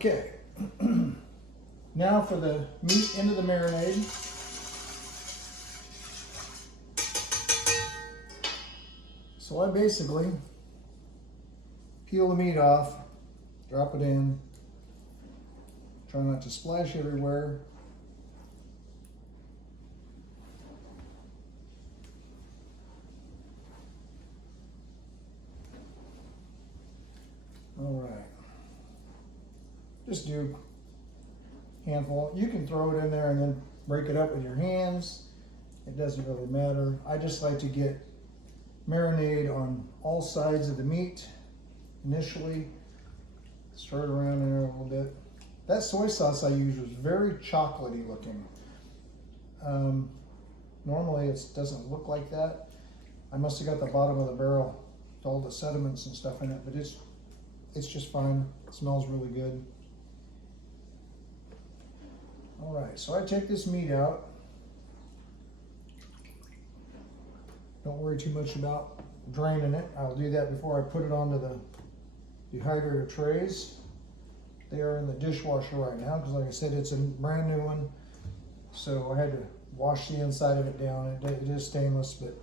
Okay, now for the meat into the marinade. So I basically peel the meat off, drop it in, try not to splash everywhere. All right, just do a handful. You can throw it in there and then break it up with your hands. It doesn't really matter. I just like to get marinade on all sides of the meat initially. Stir it around in there a little bit. That soy sauce I used was very chocolatey looking. Normally it doesn't look like that. I must have got the bottom of the barrel with all the sediments and stuff in it, but it's just fine. It smells really good. All right, so I take this meat out. Don't worry too much about draining it. I'll do that before I put it onto the dehydrator trays. They are in the dishwasher right now because, like I said, it's a brand new one. So I had to wash the inside of it down. It is stainless, but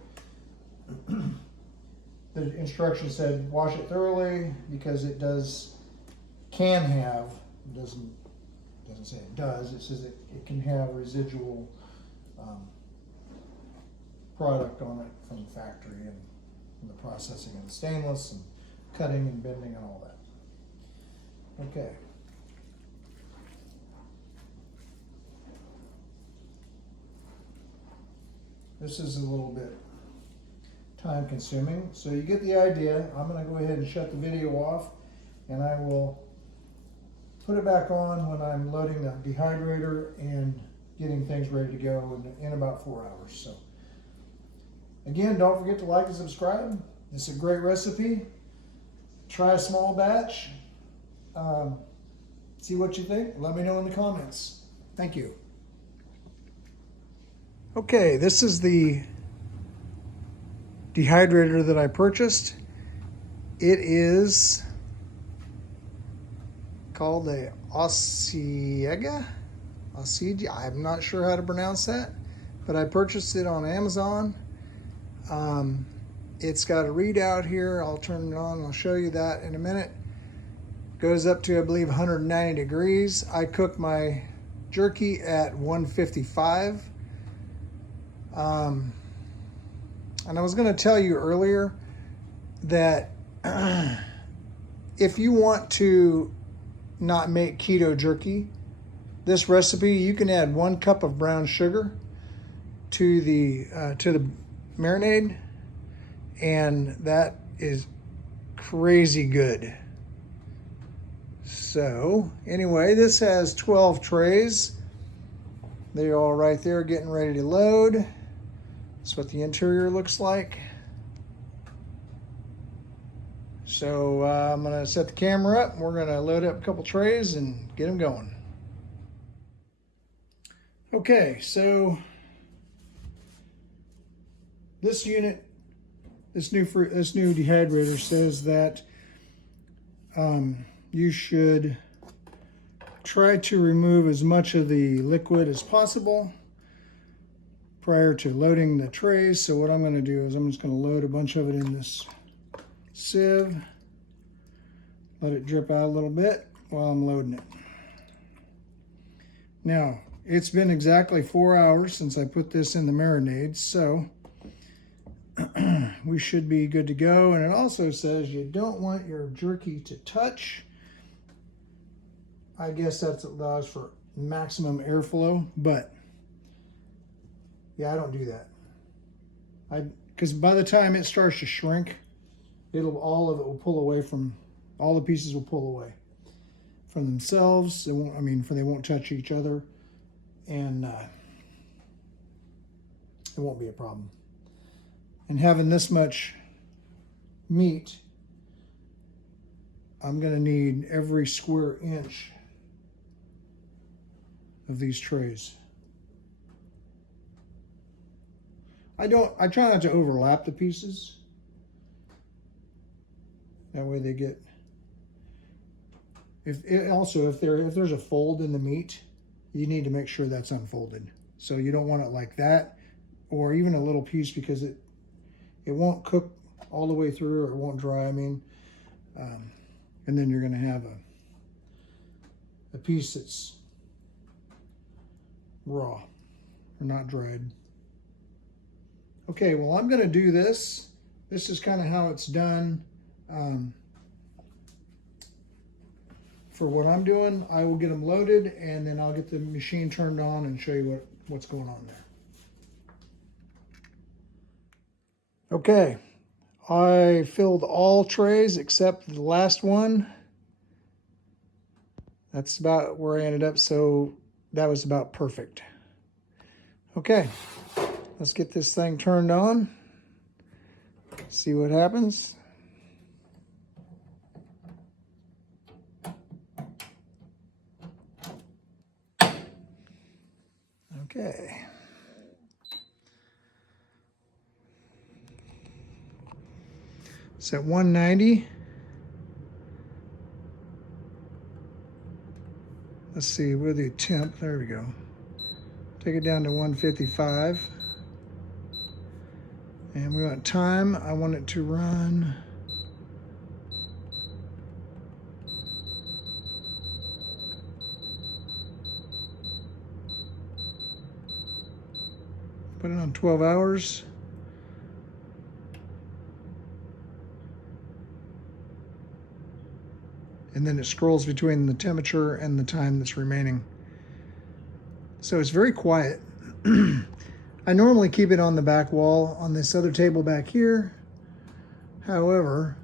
the instruction said wash it thoroughly because it can have, it doesn't say it does, it says it can have residual product on it from the factory and from the processing of the stainless and cutting and bending and all that. Okay. This is a little bit time consuming, so you get the idea. I'm going to go ahead and shut the video off, and I will put it back on when I'm loading the dehydrator and getting things ready to go in about 4 hours. So again, don't forget to like and subscribe. It's a great recipe. Try a small batch. See what you think. Let me know in the comments. Thank you. Okay, this is the dehydrator that I purchased. It is called a Osciega. I'm not sure how to pronounce that, but I purchased it on Amazon. It's got a readout here. I'll turn it on. I'll show you that in a minute. Goes up to, I believe, 190 degrees. I cook my jerky at 155. And I was going to tell you earlier that if you want to not make keto jerky, this recipe, you can add 1 cup of brown sugar to the marinade, and that is crazy good. So anyway, this has 12 trays. They're all right there getting ready to load. That's what the interior looks like. So I'm gonna set the camera up and we're gonna load up a couple trays and get them going. Okay, so this unit, this new dehydrator says that you should try to remove as much of the liquid as possible prior to loading the trays. So what I'm going to do is I'm just going to load a bunch of it in this sieve, let it drip out a little bit while I'm loading it. Now, it's been exactly 4 hours since I put this in the marinade, so we should be good to go. And it also says you don't want your jerky to touch. I guess that allows for maximum airflow, but yeah, I don't do that. Because by the time it starts to shrink, all of it will pull away from, all the pieces will pull away from themselves. They won't touch each other, and it won't be a problem. And having this much meat, I'm gonna need every square inch of these trays. I try not to overlap the pieces. That way they get if there's a fold in the meat, you need to make sure that's unfolded. So you don't want it like that, or even a little piece, because it won't cook all the way through, or it won't dry. I mean, and then you're going to have a piece that's raw or not dried. Okay, well, I'm going to do this. This is kind of how it's done. For what I'm doing, I will get them loaded, and then I'll get the machine turned on and show you what's going on there. Okay, I filled all trays except the last one. That's about where I ended up, so that was about perfect. Okay, let's get this thing turned on, see what happens. Okay. It's at 190. Let's see, where the temp, there we go. Take it down to 155. And we want time, I want it to run put it on 12 hours. And then it scrolls between the temperature and the time that's remaining. So it's very quiet. I normally keep it on the back wall on this other table back here. However,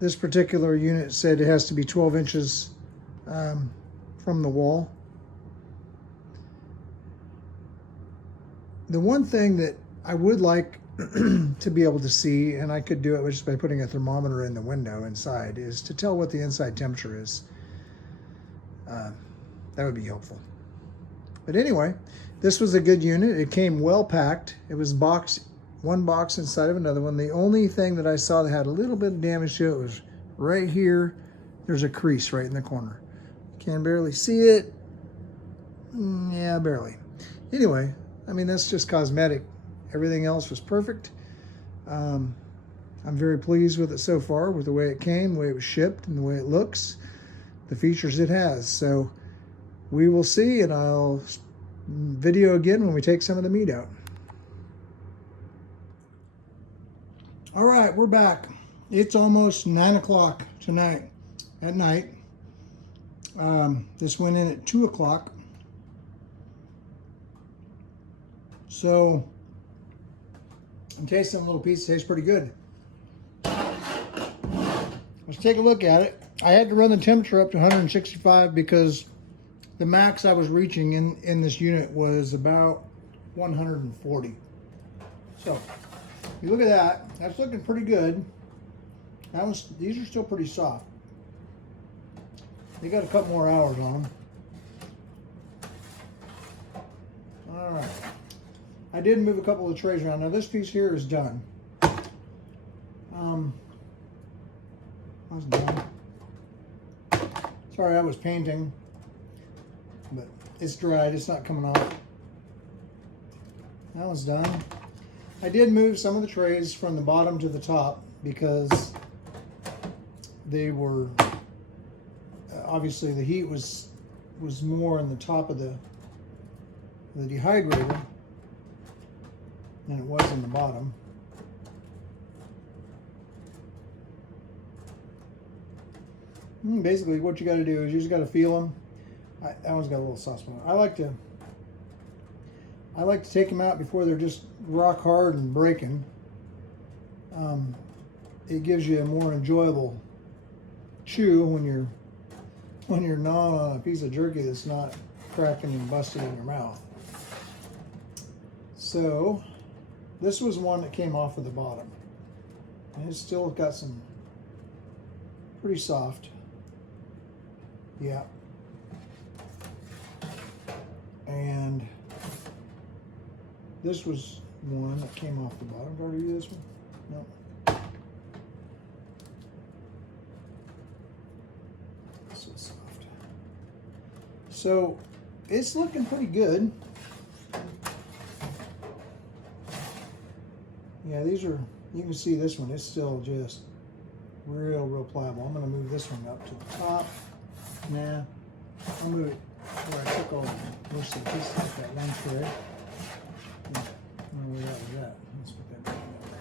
this particular unit said it has to be 12 inches from the wall. The one thing that I would like to be able to see, and I could do it just by putting a thermometer in the window inside, is to tell what the inside temperature is. That would be helpful. But anyway, this was a good unit. It came well packed. It was one box inside of another one. The only thing that I saw that had a little bit of damage to it was right here. There's a crease right in the corner. Can barely see it. Yeah, barely. Anyway, I mean, that's just cosmetic. Everything else was perfect. I'm very pleased with it so far, with the way it came, the way it was shipped, and the way it looks, the features it has. So we will see, and I'll video again when we take some of the meat out. All right, we're back. It's almost 9 o'clock tonight, at night. This went in at 2 o'clock. So I'm tasting a little piece. It tastes pretty good. Let's take a look at it. I had to run the temperature up to 165 because the max I was reaching in this unit was about 140. So you look at that. That's looking pretty good. These are still pretty soft. They got a couple more hours on them. All right. I did move a couple of trays around. Now this piece here is done. That's done. Sorry, I was painting, but it's dried. It's not coming off. That one's done. I did move some of the trays from the bottom to the top because they were obviously the heat was more in the top of the dehydrator than it was in the bottom. Basically, what you got to do is you just got to feel them. That one's got a little soft spot. I like to take them out before they're just rock hard and breaking. It gives you a more enjoyable chew when you're gnawing on a piece of jerky that's not cracking and busting in your mouth. So this was one that came off of the bottom, and it's still got some pretty soft. Yeah. And this was one that came off the bottom. Do I do this one? No. This is soft. So it's looking pretty good. Yeah, these are, you can see this one, it's still just real pliable. I'm gonna move this one up to the top. Nah, I'll move it where I took all most of the pieces off that one tray. Yeah, I don't know where that was at. Let's put that back in there.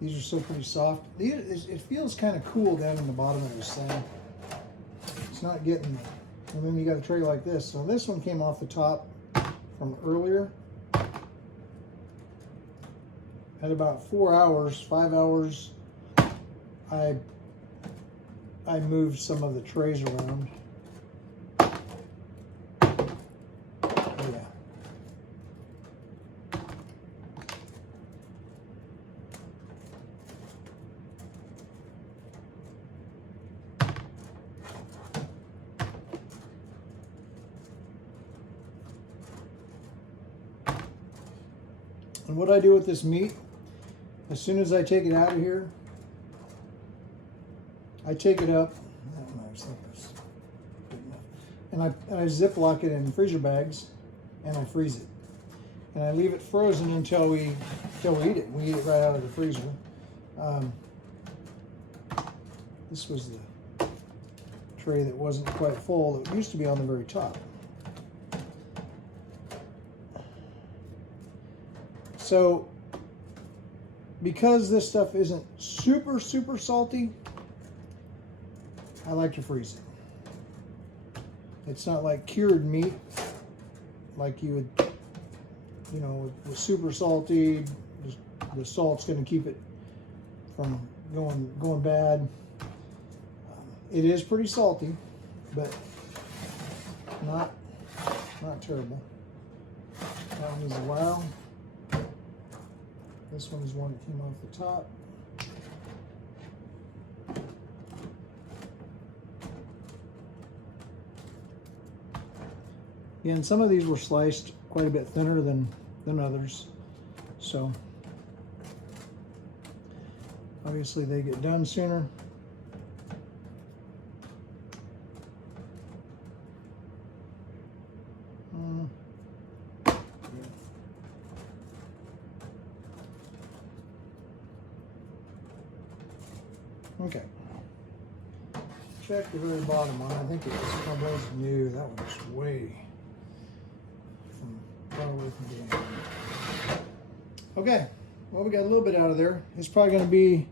These are still pretty soft. It feels kind of cool down in the bottom of this thing. It's not getting, and then you got a tray like this. So this one came off the top from earlier. At about 4 hours, 5 hours, I moved some of the trays around. Oh yeah. And what I do with this meat, as soon as I take it out of here, I take it up, and I Ziploc it in freezer bags, and I freeze it. And I leave it frozen until we eat it. We eat it right out of the freezer. This was the tray that wasn't quite full. It used to be on the very top. So, because this stuff isn't super salty, I like to freeze it. It's not like cured meat, like you would, you know, with super salty, the salt's going to keep it from going bad. It is pretty salty, but not terrible. That one is a wow. This one is one that came off the top. Yeah, and some of these were sliced quite a bit thinner than others. So obviously they get done sooner. Okay. Check the very bottom one. I think it was new. That one was way far away from being. Okay. Well, we got a little bit out of there. It's probably going to be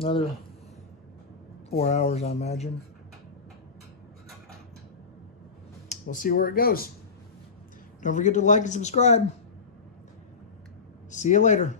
another 4 hours, I imagine. We'll see where it goes. Don't forget to like and subscribe. See you later.